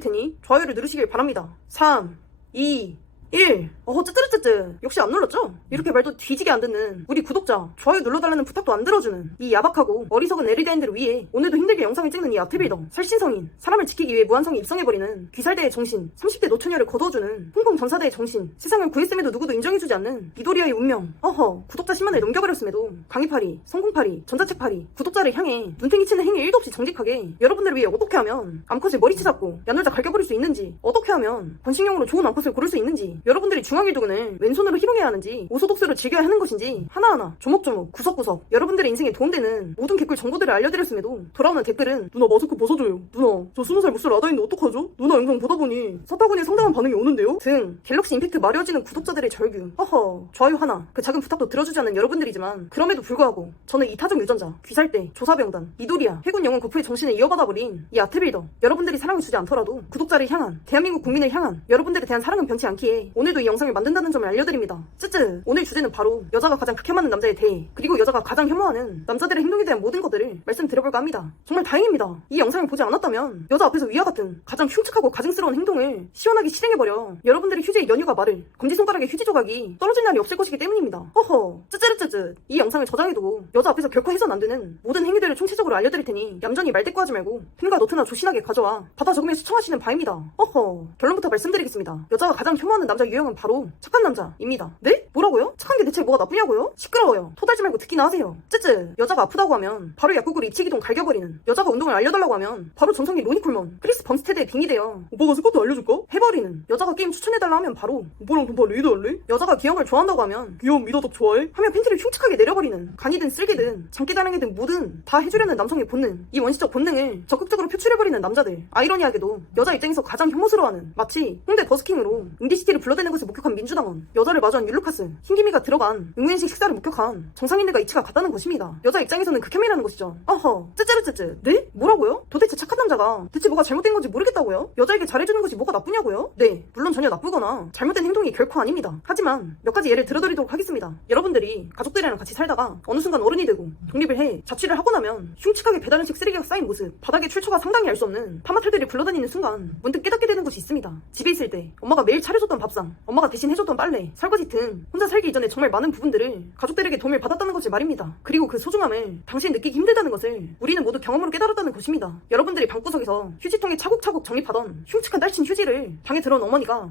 알려드릴 테니 좋아요를 누르시길 바랍니다. 3, 2, 1. 쯔뜨르뜨뜨. 역시 안 눌렀죠? 이렇게 말도 뒤지게 안 듣는 우리 구독자, 좋아요 눌러달라는 부탁도 안 들어주는 이 야박하고 어리석은 에리다인들을 위해 오늘도 힘들게 영상을 찍는 이 아트빌더, 살신성인, 사람을 지키기 위해 무한성에 입성해버리는 귀살대의 정신, 30대 노처녀를 거두어주는 홍콩 전사대의 정신, 세상을 구했음에도 누구도 인정해주지 않는 이도리아의 운명. 구독자 10만을 넘겨버렸음에도 강의파리, 성공파리, 전자책파리, 구독자를 향해 눈탱이 치는 행위 1도 없이 정직하게 여러분들을 위해 어떻게 하면 암컷을 머리채 잡고 야놀자 갈겨버릴 수 있는지, 어떻게 하면 번식용으로 좋은 암컷을 고를 수 있는지, 여러분들이 중앙일두근을 왼손으로 희롱해야 하는지, 오소독스로 즐겨야 하는 것인지 하나하나 조목조목 구석구석 여러분들의 인생에 도움되는 모든 개꿀 정보들을 알려드렸음에도 돌아오는 댓글은 누나 마스크 벗어줘요, 누나 저 20살 목소리 라다인데 어떡하죠? 누나 영상 보다 보니 서타군이 상당한 반응이 오는데요? 등 갤럭시 임팩트 마려워지는 구독자들의 절규. 좋아요 하나 그 작은 부탁도 들어주지 않는 여러분들이지만 그럼에도 불구하고 저는 이타적 유전자, 귀살대, 조사병단, 이도리아, 해군 영웅 고프의 정신을 이어받아버린 이 아트빌더, 여러분들이 사랑을 주지 않더라도 구독자를 향한, 대한민국 국민을 향한 여러분들에 대한 사랑은 변치 않기에 오늘도 이 영상을 만든다는 점을 알려드립니다. 오늘 주제는 바로 여자가 가장 극혐하는 남자에 대해, 그리고 여자가 가장 혐오하는 남자들의 행동에 대한 모든 것들을 말씀드려볼까 합니다. 정말 다행입니다. 이 영상을 보지 않았다면 여자 앞에서 위와 같은 가장 흉측하고 가증스러운 행동을 시원하게 실행해버려 여러분들의 휴지의 연유가 마를, 검지손가락의 휴지 조각이 떨어질 날이 없을 것이기 때문입니다. 쯔쯔르쯔쯔. 이 영상을 저장해두고 여자 앞에서 결코 해서는 안 되는 모든 행위들을 총체적으로 알려드릴 테니 얌전히 말대꾸하지 말고 펜과 노트나 조신하게 가져와 받아 적으며 시청하시는 바입니다. 결론부터 말씀드리겠습니다. 여자가 가장 혐오하는 남자 유형은 바로 착한 남자입니다. 네? 뭐라고요? 착한 게 대체 뭐가 나쁘냐고요? 시끄러워요. 토달지 말고 듣기나 하세요. 여자가 아프다고 하면 바로 약국으로 입치기동 갈겨버리는, 여자가 운동을 알려달라고 하면 바로 전성기 로니콜먼, 크리스 번스테드에 빙의되어 오빠가 스쿼트 알려줄까? 해버리는, 여자가 게임 추천해달라 하면 바로 오빠랑 동파 레이드 할래? 여자가 귀여움을 좋아한다고 하면 귀여운 미더덕 좋아해? 하며 팬티를 흉측하게 내려버리는, 간이든 쓸개든 장기다랑이든 뭐든 다 해주려는 남성의 본능, 이 원시적 본능을 적극적으로 표출해버리는 남자들. 아이러니하게도 여자 입장에서 가장 혐오스러워하는, 마치 홍대 버스킹으로 응디시티를 불러대는 것을 목격한 민주당원, 여자를 마주한 율루카스, 흰기미가 들어간 응우엔식 식사를 목격한 정상인들과 이치가 같다는 것입니다. 여자 입장에서는 극혐이라는 것이죠. 쯔쯔르쯔쯔. 네? 뭐라고요? 도대체 착한 남자가 대체 뭐가 잘못된 건지 모르겠다고요? 여자에게 잘해주는 것이 뭐가 나쁘냐고요? 네, 물론 전혀 나쁘거나 잘못된 행동이 결코 아닙니다. 하지만 몇 가지 예를 들어드리도록 하겠습니다. 여러분들이 가족들이랑 같이 살다가 어느 순간 어른이 되고 독립을 해 자취를 하고 나면 흉측하게 배달 음식 쓰레기가 쌓인 모습, 바닥에 출처가 상당히 알 수 없는 파마털들이 굴러다니는 순간 문득 깨닫게 되는 것이 있습니다. 집에 있을 때 엄마가 매일 차려줬던 밥상, 엄마가 대신 해줬던 빨래, 설거지 등 혼자 살기 이전에 정말 많은 부분들을 가족들에게 도움을 받았다는 것을 말입니다. 그리고 그 소중함을 당신이 느끼기 힘들다는 것을 우리는 모두 경험으로 깨달았다는 것입니다. 여러분들이 방구석에서 휴지통에 차곡차곡 정립하던 흉측한 딸친 휴지를 방에 들어온 어머니가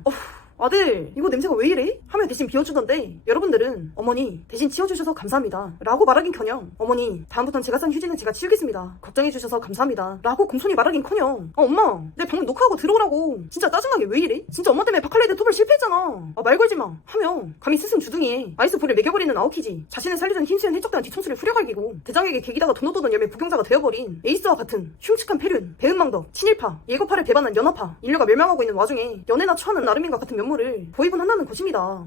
아들 이거 냄새가 왜 이래? 하며 대신 비워주던데, 여러분들은 어머니 대신 치워주셔서 감사합니다 라고 말하긴커녕 어머니 다음부턴 제가 싼 휴지는 제가 치우겠습니다, 걱정해주셔서 감사합니다 라고 공손히 말하긴커녕 엄마 내 방금 녹화하고 들어오라고, 진짜 짜증나게 왜 이래? 진짜 엄마 때문에 바칼레이드 토벌 실패했잖아, 말 걸지마 하며 감히 스승 주둥이에 아이스볼을 매겨버리는 아오키지, 자신을 살려준 흰수연 해적단 뒤통수를 후려갈기고 대장에게 개기다가 돈 얻어던 열매 복용자가 되어버린 에이스와 같은 흉측한 폐륜, 배은망덕, 친일파, 예고파를 배반한 연합파, 인류가 멸망하고 있는 와중에 연애나 추하는 나름인과 같은 면모를 보이곤 한다는 것입니다.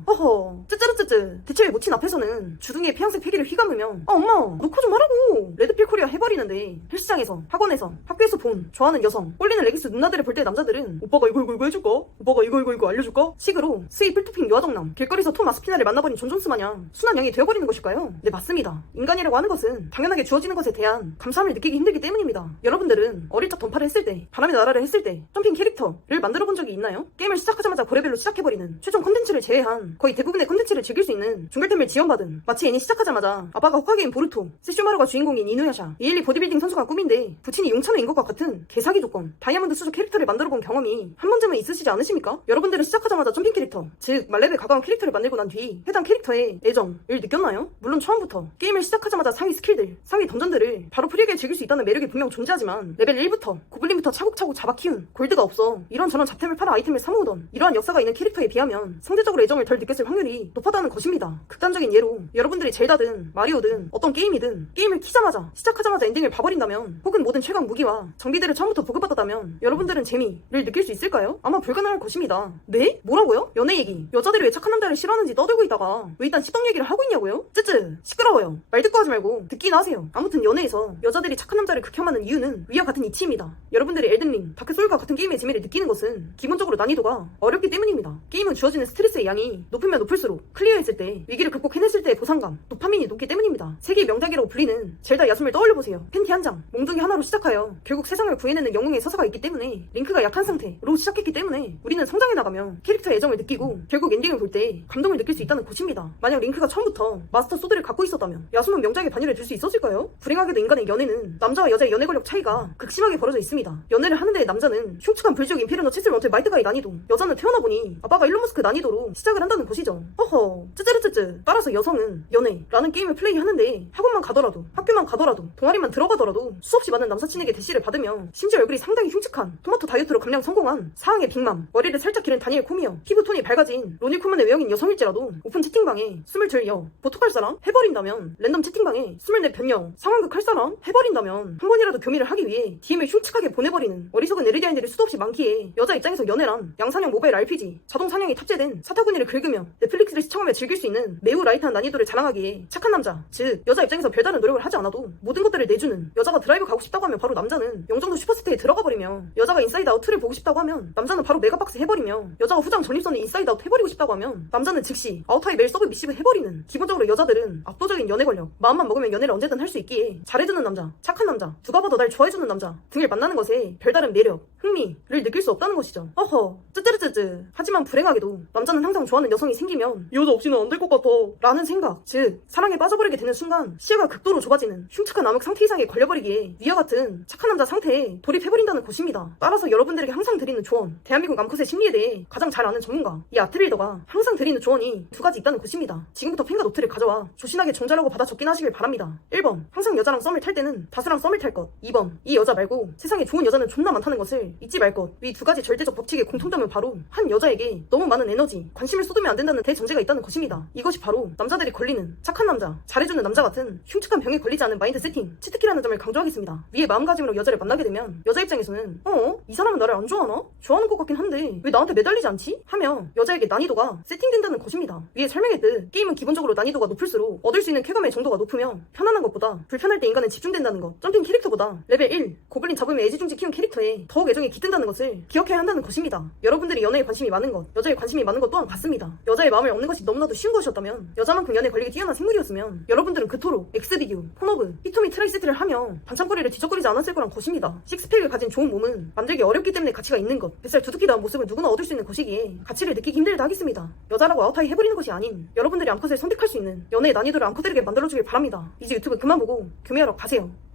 쯔쯔르쯔쯔. 대체 왜 모친 앞에서는 주둥이에 폐양색 폐기를 휘감으며 엄마 놓고 좀 하라고 레드필 코리아 해버리는데, 헬스장에서, 학원에서, 학교에서 본 좋아하는 여성, 꼴리는 레깅스 누나들을 볼 때 남자들은 오빠가 이거 해줄까? 오빠가 이거 알려줄까? 식으로 스윗 풀토핑 요아정남, 길거리에서 톰 아스피나를 만나버린 존 존스 마냥 순한 양이 되어버리는 것일까요? 네, 맞습니다. 인간이라고 하는 것은 당연하게 주어지는 것에 대한 감사함을 느끼기 힘들기 때문입니다. 여러분들은 어릴 적 던파를 했을 때, 바람의 나라를 했을 때 점핑 캐릭터를 만들어 본 적이 있나요? 게임을 시작하자마자 고레벨로 시작해버리는, 최종 콘텐츠를 제외한 거의 대부분의 콘텐츠를 즐길 수 있는 중결템을 지원받은, 마치 애니 시작하자마자 아빠가 호카게인 보루토, 세슈마루가 주인공인 이누야샤, 이엘리 보디빌딩 선수가 꿈인데 부친이 용찬호인 것과 같은 개사기 조건, 다이아몬드 수족 캐릭터를 만들어본 경험이 한 번쯤은 있으시지 않으십니까? 여러분들은 시작하자마자 점핑 캐릭터, 즉 말레벨 가까운 캐릭터를 만들고 난 뒤 해당 캐릭터의 애정을 느꼈나요? 물론 처음부터 게임을 시작하자마자 상위 스킬들, 상위 던전들을 바로 프리하게 즐길 수 있다는 매력이 분명 존재하지만 레벨 1부터 고블린부터 차곡차곡 잡아 키운, 골드가 없어 이런저런 잡템을 팔아 아이템을 사모으던 이러한 역사가 있는 캐릭터에 비하면 상대적으로 애정을 덜 느꼈을 확률이 높았다는 것입니다. 극단적인 예로 여러분들이 젤다든 마리오든 어떤 게임이든 게임을 키자마자 시작하자마자 엔딩을 봐버린다면, 혹은 모든 최강 무기와 장비들을 처음부터 보급받았다면 여러분들은 재미를 느낄 수 있을까요? 아마 불가능할 것입니다. 네? 뭐라고요? 연애 얘기, 여자들이 왜 착한 남자를 싫어하는지 떠들고 있다가 왜 일단 시덕 얘기를 하고 있냐고요? 쯔쯔. 시끄러워요. 말 듣고 하지 말고 듣기나 하세요. 아무튼 연애에서 여자들이 착한 남자를 극혐하는 이유는 위와 같은 이치입니다. 여러분들이 엘든링, 다크소울과 같은 게임의 재미를 느끼는 것은 기본적으로 난이도가 어렵기 때문입니다. 겁니다. 게임은 주어지는 스트레스의 양이 높으면 높을수록 클리어했을 때, 위기를 극복해냈을 때의 보상감, 도파민이 높기 때문입니다. 세계의 명작이라고 불리는 젤다 야숨을 떠올려보세요. 팬티 한 장, 몽둥이 하나로 시작하여 결국 세상을 구해내는 영웅의 서사가 있기 때문에, 링크가 약한 상태로 시작했기 때문에 우리는 성장해 나가며 캐릭터의 애정을 느끼고 결국 엔딩을 볼 때 감동을 느낄 수 있다는 것입니다. 만약 링크가 처음부터 마스터 소드를 갖고 있었다면 야숨은 명작의 반열에 들 수 있었을까요? 불행하게도 인간의 연애는 남자와 여자의 연애 권력 차이가 극심하게 벌어져 있습니다. 연애를 하는 데에 남자는 흉측한 불지옥 임페르노 체슬 원투의 말트가의 난이도, 여자는 태어나보니 아빠가 일론 머스크 난이도로 시작을 한다는 것이죠. 허허, 쯔쯔르쯔쯔. 따라서 여성은 연애라는 게임을 플레이하는데 학원만 가더라도, 학교만 가더라도, 동아리만 들어가더라도 수없이 많은 남사친에게 대시를 받으며 심지어 얼굴이 상당히 흉측한 토마토 다이어트로 감량 성공한 사항의 빅맘, 머리를 살짝 기른 다니엘 코미어, 피부톤이 밝아진 로니 쿨만의 외형인 여성일지라도 오픈 채팅방에 22여 보톡할 사람 해버린다면, 랜덤 채팅방에 24 변형 상황극 할 사람 해버린다면, 한 번이라도 교미를 하기 위해 DM을 흉측하게 보내버리는 어리석은 에르디아인들이 수도 없이 많기에 여자 입장에서 연애란 양산형 모바일 RPG, 자동 사냥이 탑재된 사타구니를 긁으며 넷플릭스를 시청하며 즐길 수 있는 매우 라이트한 난이도를 자랑하기에 착한 남자, 즉 여자 입장에서 별다른 노력을 하지 않아도 모든 것들을 내주는, 여자가 드라이브 가고 싶다고 하면 바로 남자는 영종도 슈퍼스테이에 들어가 버리며, 여자가 인사이드 아웃 2를 보고 싶다고 하면 남자는 바로 메가박스 해버리며, 여자가 후장 전립선을 인사이드 아웃 해버리고 싶다고 하면 남자는 즉시 아웃타이 메일 서브 미시브 해버리는, 기본적으로 여자들은 압도적인 연애 권력, 마음만 먹으면 연애를 언제든 할 수 있기에 잘해주는 남자, 착한 남자, 누가 봐도 날 좋아해주는 남자 등을 만나는 것에 별다른 매력, 흥미를 느낄 수 없다는 것이죠. 어허, 쯔쯔르쯔쯔. 하지만 불행하게도 남자는 항상 좋아하는 여성이 생기면 이 여자 없이는 안 될 것 같아 라는 생각, 즉 사랑에 빠져버리게 되는 순간 시야가 극도로 좁아지는 흉측한 암흑 상태 이상에 걸려버리기에 위와 같은 착한 남자 상태에 돌입해버린다는 것입니다. 따라서 여러분들에게 항상 드리는 조언, 대한민국 암컷의 심리에 대해 가장 잘 아는 전문가 이 아트빌더가 항상 드리는 조언이 두 가지 있다는 것입니다. 지금부터 펜과 노트를 가져와 조신하게 정자라고 받아 적긴 하시길 바랍니다. 1번, 항상 여자랑 썸을 탈 때는 다수랑 썸을 탈 것. 2번, 이 여자 말고 세상에 좋은 여자는 존나 많다는 것을 잊지 말 것. 이 두 가지 절대적 법칙의 공통점은 바로 한 여자에게 너무 많은 에너지, 관심을 쏟으면 안 된다는 대전제가 있다는 것입니다. 이것이 바로 남자들이 걸리는 착한 남자, 잘해주는 남자 같은 흉측한 병에 걸리지 않은 마인드 세팅, 치트키라는 점을 강조하겠습니다. 위의 마음가짐으로 여자를 만나게 되면 여자 입장에서는 이 사람은 나를 안 좋아하나? 좋아하는 것 같긴 한데 왜 나한테 매달리지 않지? 하며 여자에게 난이도가 세팅된다는 것입니다. 위에 설명했듯 게임은 기본적으로 난이도가 높을수록 얻을 수 있는 쾌감의 정도가 높으며, 편안한 것보다 불편할 때 인간은 집중된다는 것, 점핑 캐릭터보다 레벨 1 고블린 잡으면 애지중지 키운 캐릭터에 더욱 애정이 깃든다는 것을 기억해야 한다는 것입니다. 여러분들이 연애에 관심이 많은 것, 여자에 관심이 많은 것 또한 같습니다. 여자의 마음을 얻는 것이 너무나도 쉬운 것이었다면, 여자만큼 연애 권력이 뛰어난 생물이었으면 여러분들은 그토록 엑스비디오, 폰오브, 히토미 트라이세트를 하며 반창거리를 뒤적거리지 않았을 거란 것입니다. 식스팩을 가진 좋은 몸은 만들기 어렵기 때문에 가치가 있는 것, 뱃살 두둑히 나은 모습을 누구나 얻을 수 있는 것이기에 가치를 느끼기 힘들다 하겠습니다. 여자라고 아웃타이 해버리는 것이 아닌 여러분들이 암컷을 선택할 수 있는 연애의 난이도를 암컷들에게 만들어주길 바랍니다. 이제 유튜브 그만 보고 교미하러 가세요.